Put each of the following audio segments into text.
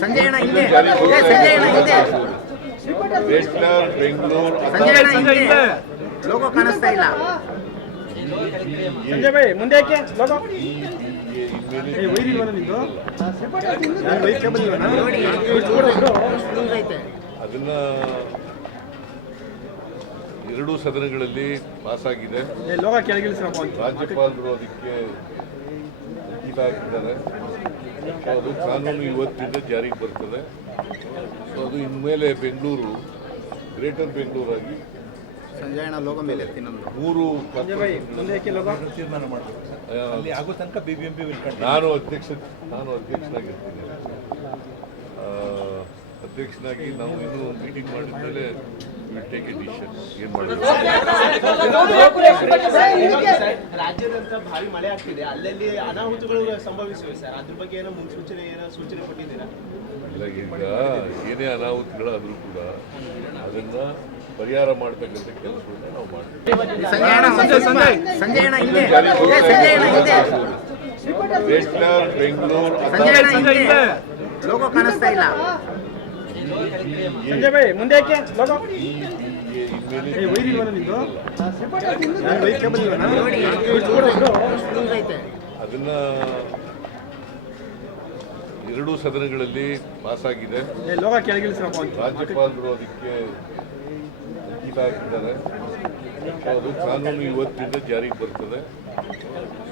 ಸಂಜಯ್ ಅಣ್ಣ ಹಿಂದೆ ಸಂಜಯ್ ಅಣ್ಣ ಹಿಂದೆ ಸಂಜಯ್ ಅಣ್ಣ ಹಿಂದೆ ಲೋಗೋ ಕಾಣಿಸ್ತಾ ಇಲ್ಲ. ಸಂಜಯ್ ಭಾई ಮುಂದೆ ಯಾಕೆ ಲೋಗೋ ಅದನ್ನ ಎರಡೂ ಸದನಗಳಲ್ಲಿ ಪಾಸ್ ಆಗಿದೆ. ರಾಜ್ಯಪಾಲರು ಅದಕ್ಕೆ ಅಂಕಿತ ಹಾಕಿದ್ದಾರೆ. ಅದು ಕಾನೂನು ಇವತ್ತಿಂದ ಜಾರಿಗೆ ಬರ್ತದೆ. ಸೊ ಅದು ಇನ್ಮೇಲೆ ಬೆಂಗಳೂರು ಗ್ರೇಟರ್ ಬೆಂಗಳೂರು ಆಗಿ ಸಂಜಯ್ ಅಣ್ಣ ಲೋಗೋ ಮೇಲೆ ಮೂರು ತೀರ್ಮಾನ ಮಾಡಬೇಕು. ಅಲ್ಲಿ ಆಗೋ ತನಕ BBMP ನಾನು ಅಧ್ಯಕ್ಷನಾಗಿರ್ತೀನಿ. ಅಧ್ಯಕ್ಷನಾಗಿ ನಾವು ಇನ್ನೂ ಮೀಟಿಂಗ್ ಮಾಡಿದ್ಮೇಲೆ ಟೇಕ್ ಎ ಡಿಸಿಷನ್ ಏನು ಮಾಡಬೇಕು. ರಾಜ್ಯದಂತ ಭಾರಿ ಮಳೆ ಆಗ್ತಿದೆ, ಅಲ್ಲಲ್ಲಿ ಅನಾಹುತಗಳು ಸಂಭವಿಸಿವೆ ಸರ್. ಅದ್ರ ಬಗ್ಗೆ ಏನೋ ಮುನ್ಸೂಚನೆ ಸೂಚನೆ ಕೊಟ್ಟಿದ್ದೀರಾ? ಇಲ್ಲ, ಈಗ ಏನೇ ಅನಾಹುತಗಳಾದರೂ ಕೂಡ ಅದನ್ನ ಪರಿಹಾರ ಮಾಡ್ತಕ್ಕಂಥ ಕೆಲಸವನ್ನು ನಾವು ಮಾಡ್ತೀವಿ. ಸಂಜಯ್ ಅಣ್ಣ ಹಿಂದೆ ಸಂಜಯ್ ಅಣ್ಣ ಹಿಂದೆ ಬೆಂಗಳೂರು ಸಂಜಯ್ ಅಣ್ಣ ಹಿಂದೆ ಲೋಗೋ ಕಾಣಿಸ್ತಾ ಇಲ್ಲ. ಸಂಜಯ್ ಭಾई ಮುಂದೆ ಯಾಕೆ ಲೋಗೋ ಅದನ್ನ ಎರಡೂ ಸದನಗಳಲ್ಲಿ ಪಾಸ್ ಆಗಿದೆ. ರಾಜ್ಯಪಾಲರು ಅದಕ್ಕೆ ಅಂಕಿತ ಹಾಕಿದ್ದಾರೆ. ಸೊ ಅದು ಕಾನೂನು ಇವತ್ತಿಂದ ಜಾರಿಗೆ ಬರ್ತದೆ.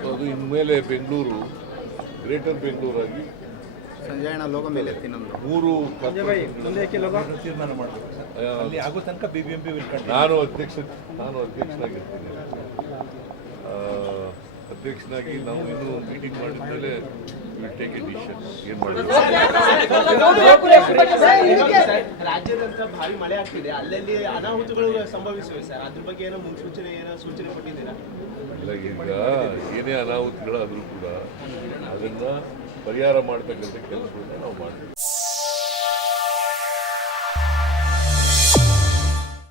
ಸೊ ಅದು ಇನ್ಮೇಲೆ ಬೆಂಗಳೂರು ಗ್ರೇಟರ್ ಬೆಂಗಳೂರು ಆಗಿ ಸಂಜಯ್ ಅಣ್ಣ ಲೋಗೋ ಮೇಲೆ ಮೂರು ತೀರ್ಮಾನ ಮಾಡಬೇಕು. ಅಲ್ಲಿ ಆಗೋ ತನಕ BBMP ನಾನು ಅಧ್ಯಕ್ಷನಾಗಿರ್ತೀನಿ. ಅಧ್ಯಕ್ಷನಾಗಿ ನಾವು ಇನ್ನೂ ಮೀಟಿಂಗ್ ಮಾಡಿದ್ಮೇಲೆ ಟೇಕ್ ಎ ಡಿಸಿಷನ್ ಏನು ಮಾಡಬೇಕು. ರಾಜ್ಯದಂತ ಭಾರಿ ಮಳೆ ಆಗ್ತಿದೆ, ಅಲ್ಲಲ್ಲಿ ಅನಾಹುತಗಳು ಸಂಭವಿಸಿವೆ ಸರ್. ಅದ್ರ ಬಗ್ಗೆ ಏನೋ ಮುನ್ಸೂಚನೆ ಸೂಚನೆ ಕೊಟ್ಟಿದ್ದೀರಾ? ಇಲ್ಲ, ಈಗ ಏನೇ ಅನಾಹುತಗಳಾದರೂ ಕೂಡ ಅದನ್ನ ಪರಿಹಾರ ಮಾಡ್ತಕ್ಕಂಥ ಕೆಲಸವನ್ನು ನಾವು ಮಾಡ್ತೀವಿ.